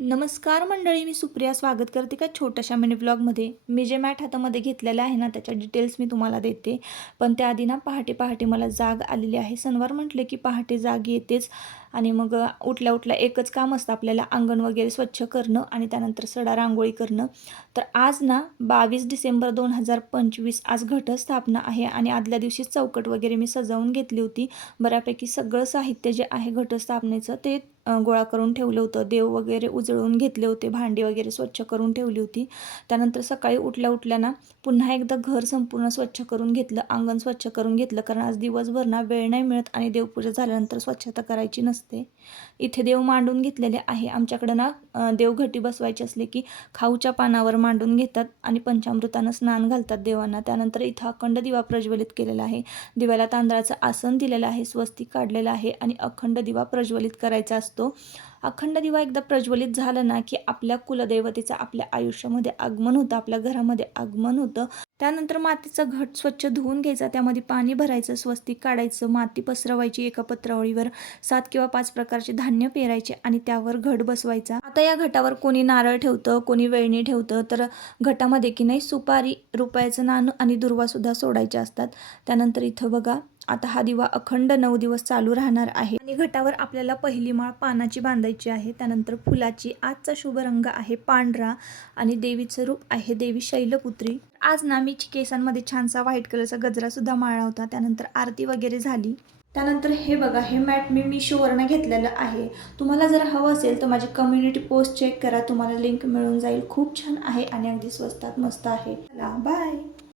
नमस्कार मंडळी, मी सुप्रिया स्वागत करते का छोट्याशा मिनी ब्लॉगमध्ये. मी जे मॅट हातामध्ये घेतलेलं आहे ना, त्याच्या डिटेल्स मी तुम्हाला देते. पण त्याआधी ना पहाटे पहाटे मला जाग आलेली आहे. सणवार म्हटले की पहाटे जाग येतेच. आणि मग उठल्या उठल्या एकच काम असतं आपल्याला, अंगण वगैरे स्वच्छ करणं आणि त्यानंतर सडा रांगोळी करणं. तर आज ना 22 डिसेंबर 2025 आज घटस्थापना आहे आणि आदल्या दिवशी चौकट वगैरे मी सजवून घेतली होती. बऱ्यापैकी सगळं साहित्य जे आहे घटस्थापनेचं ते गोळा करून ठेवलं होतं. देव वगैरे उजळून घेतले होते, भांडी वगैरे स्वच्छ करून ठेवली होती. त्यानंतर सकाळी उठल्या उठल्या ना पुन्हा एकदा घर संपूर्ण स्वच्छ करून घेतलं, अंगण स्वच्छ करून घेतलं, कारण आज दिवसभर ना वेळ नाही मिळत आणि देवपूजा झाल्यानंतर स्वच्छता करायची नसते. इथे देव मांडून घेतलेले आहे. आमच्याकडं ना देवघटी बसवायची असले की खाऊच्या पानावर मांडून घेतात आणि पंचामृतानं स्नान घालतात देवांना. त्यानंतर इथं अखंड दिवा प्रज्वलित केलेला आहे. दिव्याला तांदळाचं आसन दिलेलं आहे, स्वस्तिक काढलेलं आहे आणि अखंड दिवा प्रज्वलित करायचा असतो. अखंड दिवा एकदा प्रज्वलित झाला ना की आपल्या कुलदेवतेचं आपल्या आयुष्यामध्ये आगमन होतं, आपल्या घरामध्ये आगमन होतं. त्यानंतर मातीचा घट स्वच्छ धुवून घ्यायचा, त्यामध्ये पाणी भरायचं, स्वस्तिक काढायचं, माती पसरवायची एका पत्रावळीवर, 7 किंवा 5 प्रकारचे धान्य पेरायचे आणि त्यावर घट बसवायचा. आता या घटावर कोणी नारळ ठेवतं, कोणी वेळणी ठेवतं. तर घटामध्ये की नाही सुपारी, रुपयाचं नाणं आणि दुर्वा सुद्धा सोडायचे असतात. त्यानंतर इथं बघा, आता हा दिवा अखंड 9 दिवस चालू राहणार आहे आणि घटावर आपल्याला पहिली माळ पानाची बांधायची आहे. त्यानंतर फुलाची. आजचा शुभ रंग आहे पांढरा आणि देवीचं रूप आहे देवी शैलपुत्री. आज ना मी केसांमध्ये छानसा व्हाईट कलरचा गजरा सुद्धा माळला होता. त्यानंतर आरती वगैरे झाली. त्यानंतर हे बघा, हे मॅट मी मिशोवरनं घेतलेलं आहे. तुम्हाला जर हवं असेल तर माझी कम्युनिटी पोस्ट चेक करा, तुम्हाला लिंक मिळून जाईल. खूप छान आहे आणि अगदी स्वस्तात मस्त आहे. चला बाय.